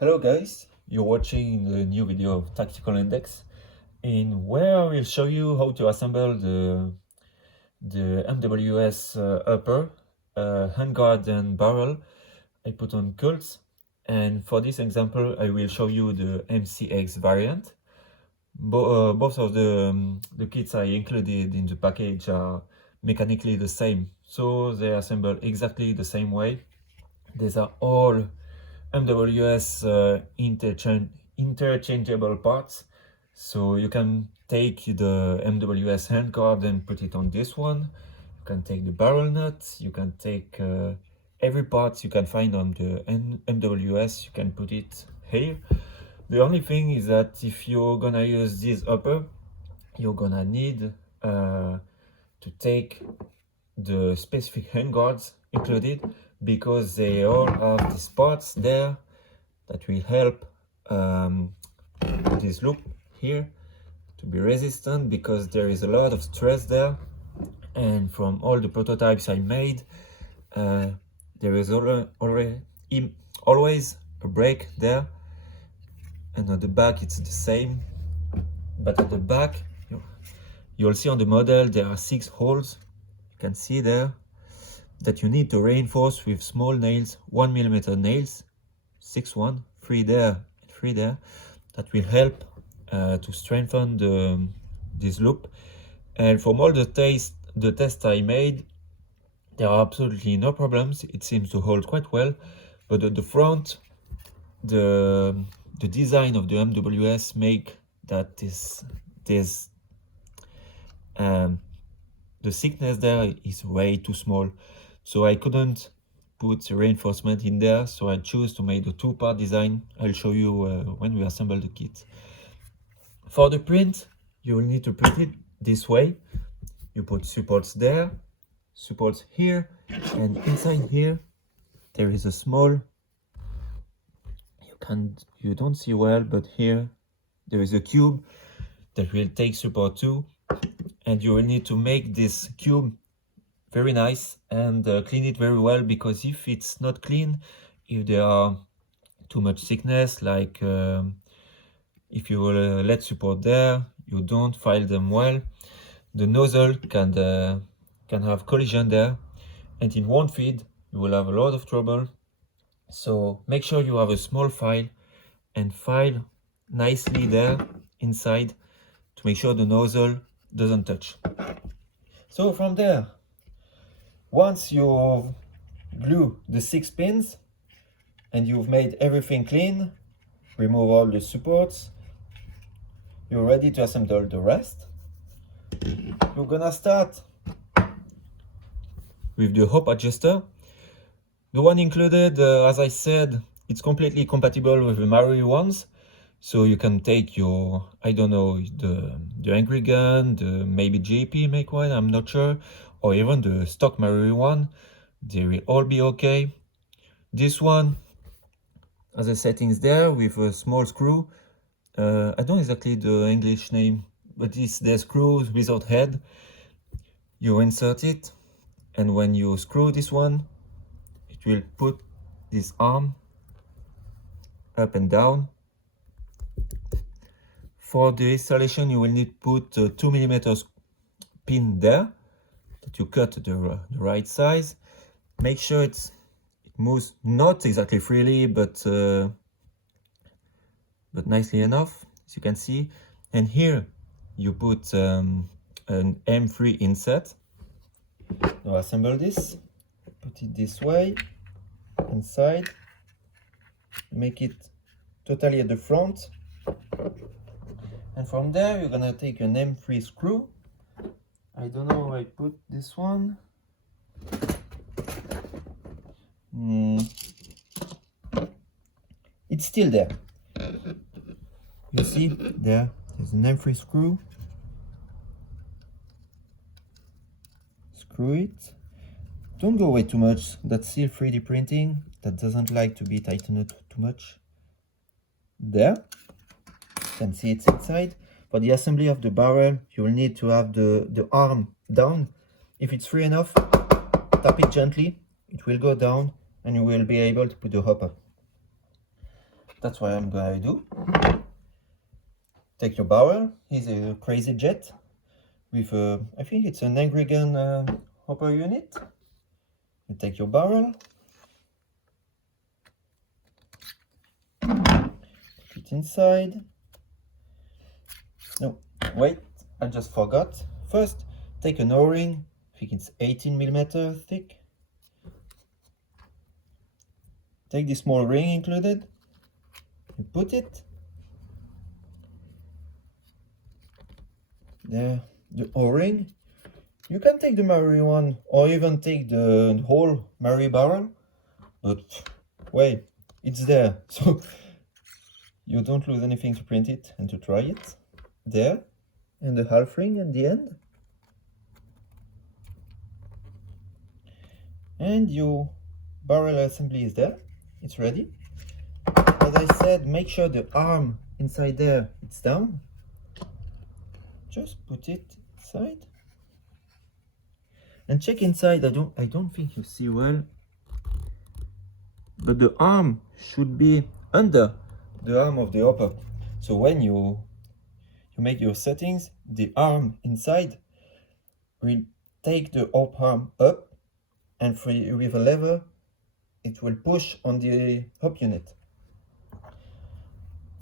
Hello guys, you're watching the new video of Tactical Index, in where I will show you how to assemble the MWS upper, handguard and barrel I put on Cults. And for this example I will show you the MCX variant. Both of the kits I included in the package are mechanically the same, so they assemble exactly the same way. These are all MWS interchangeable parts, so you can take the MWS handguard and put it on this one. You can take the barrel nut, you can take every part you can find on the MWS, you can put it here. The only thing is that if you're gonna use this upper, you're gonna need to take the specific handguards included, because they all have these parts there that will help this loop here to be resistant, because there is a lot of stress there. And from all the prototypes I made, there is always a break there, and on the back it's the same. But at the back, you'll see on the model there are 6 holes, you can see there, that you need to reinforce with small nails, 1mm nails, 1, 3 there and 3 there. That will help to strengthen this loop. And from all the tests I made, there are absolutely no problems. It seems to hold quite well. But at the front, the design of the MWS make that the thickness there is way too small, so I couldn't put reinforcement in there, so I choose to make the 2-part design. I'll show you when we assemble the kit. For the print, you will need to print it this way. You put supports there, supports here, and inside here there is a small, you don't see well, but here there is a cube that will take support too, and you will need to make this cube very nice and clean it very well, because if it's not clean, if there are too much thickness, like if you let support there, you don't file them well, the nozzle can have collision there and it won't feed. You will have a lot of trouble. So make sure you have a small file and file nicely there inside to make sure the nozzle doesn't touch. So from there, once you glue the 6 pins and you've made everything clean, remove all the supports, you're ready to assemble the rest. You're gonna start with the hop adjuster. The one included, as I said, it's completely compatible with the Marui ones. So you can take your, I don't know, the Angry Gun, the maybe JP make one, I'm not sure, or even the stock Marui one. They will all be okay. This one has the settings there with a small screw. I don't know exactly the English name, but it's the screw without head. You insert it, and when you screw this one, it will put this arm up and down. For the installation, you will need to put a 2mm pin there that you cut the right size. Make sure it moves not exactly freely, but nicely enough, as you can see. And here you put an M3 insert. Now assemble this, put it this way, inside, make it totally at the front. And from there, you're gonna take an M3 screw. I don't know where I put this one. It's still there. You see, there's an M3 screw. Screw it. Don't go away too much. That's still 3D printing. That doesn't like to be tightened too much. There. You can see it's inside. For the assembly of the barrel, you will need to have the arm down. If it's free enough, tap it gently, it will go down and you will be able to put the hopper. That's what I'm gonna do. Take your barrel. Here's a crazy jet with I think it's an angry gun hopper unit. You take your barrel, put it inside. No, wait, I just forgot. First, take an O-ring. I think it's 18mm thick. Take the small ring included. You put it there, the O-ring. You can take the Mary one or even take the whole Mary barrel, but wait, it's there, so you don't lose anything to print it and to try it. There, and the half ring at the end. And your barrel assembly is there, it's ready. As I said, make sure the arm inside there, it's down. Just put it inside. And check inside, I don't think you see well, but the arm should be under the arm of the hopper. So when you make your settings, the arm inside will take the hop arm up, and with a lever, it will push on the hop unit.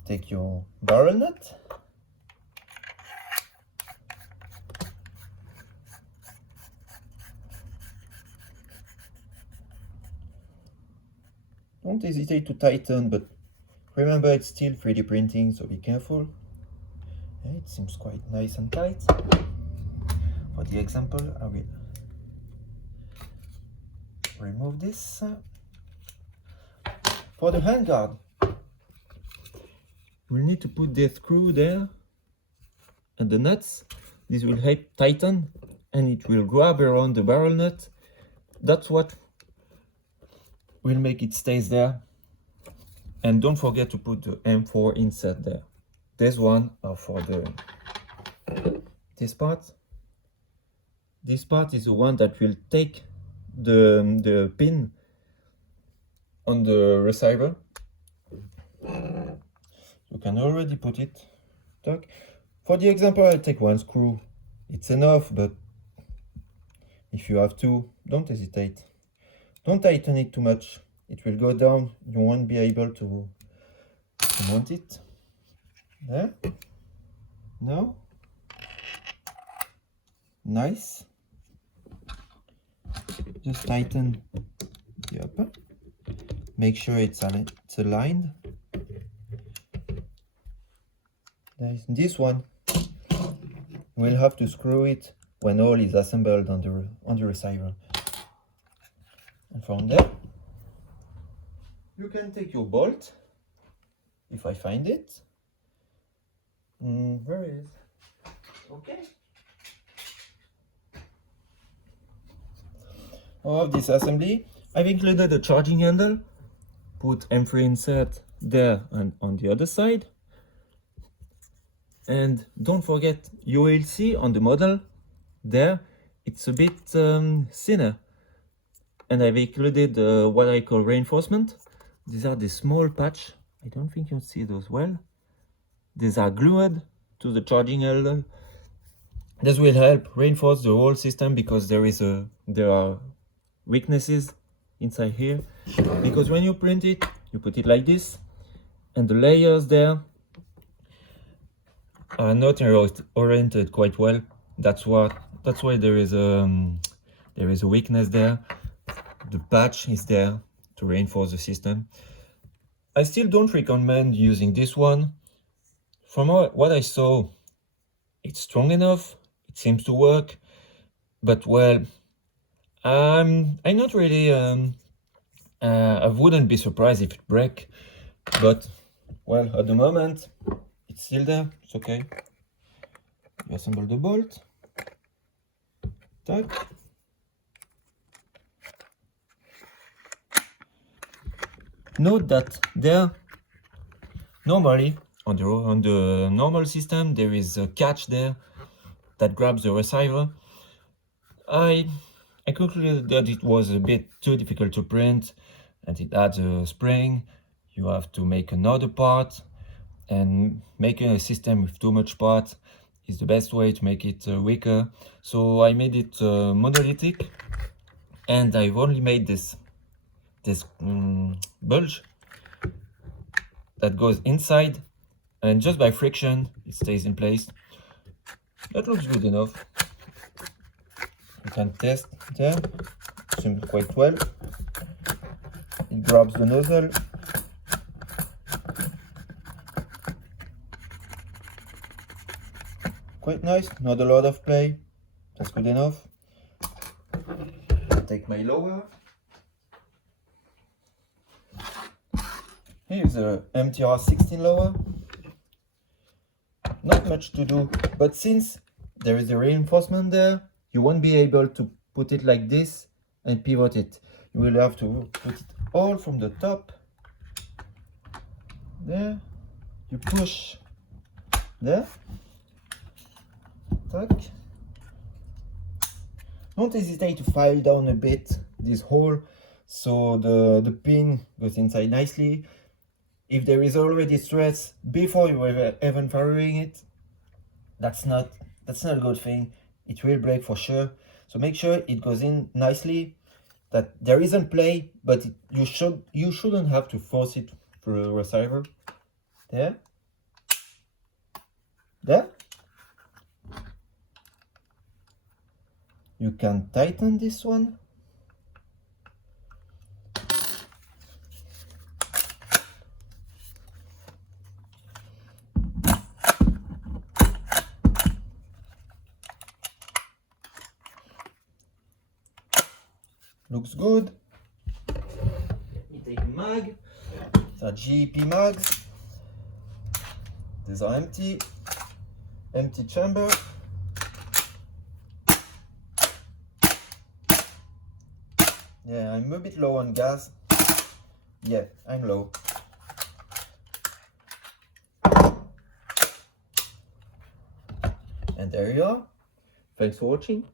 Take your barrel nut. Don't hesitate to tighten, but remember it's still 3D printing, so be careful. It seems quite nice and tight. For the example, I will remove this. For the handguard, we'll need to put the screw there and the nuts. This will help tighten and it will grab around the barrel nut. That's what will make it stays there. And don't forget to put the M4 insert there. This one are for this part. This part is the one that will take the pin on the receiver. You can already put it. For the example, I'll take one screw. It's enough, but if you have two, don't hesitate. Don't tighten it too much. It will go down. You won't be able to mount it. There. No. Nice. Just tighten the upper. Make sure it's aligned. This one, we'll have to screw it when all is assembled on the receiver. And from there, you can take your bolt, if I find it. Where it is? Okay. Of this assembly, I've included a charging handle. Put M3 insert there and on the other side. And don't forget, you will see on the model there, it's a bit thinner. And I've included what I call reinforcement. These are the small patch. I don't think you'll see those well. These are glued to the charging handle. This will help reinforce the whole system because there are weaknesses inside here. Because when you print it, you put it like this, and the layers there are not oriented quite well. That's why there is a weakness there. The patch is there to reinforce the system. I still don't recommend using this one. From what I saw, it's strong enough. It seems to work, but well, I'm not really. I wouldn't be surprised if it breaks, but well, at the moment, it's still there. It's okay. You assemble the bolt. Tack. Note that there, normally on the normal system, there is a catch there that grabs the receiver. I concluded that it was a bit too difficult to print, and it adds a spring. you have to make another part, and making a system with too much parts is the best way to make it weaker. So I made it monolithic, and I've only made this bulge that goes inside, and just by friction it stays in place. That looks good enough. You can test there. It seems quite well. It grabs the nozzle. Quite nice, not a lot of play. That's good enough. I'll take my lower. Here's a MTR16 lower. Not much to do, but since there is a reinforcement there, you won't be able to put it like this and pivot it. You will have to put it all from the top. There, you push there. Tack. Don't hesitate to file down a bit this hole so the pin goes inside nicely. If there is already stress before you even firing it, that's not a good thing. It will break for sure. So make sure it goes in nicely, that there isn't play, but you shouldn't have to force it through a receiver. There. There. You can tighten this one. Looks good. Let me take a mag. These are GEP mags. These are empty chamber. Yeah, I'm a bit low on gas. Yeah, I'm low. And there you are. Thanks for watching.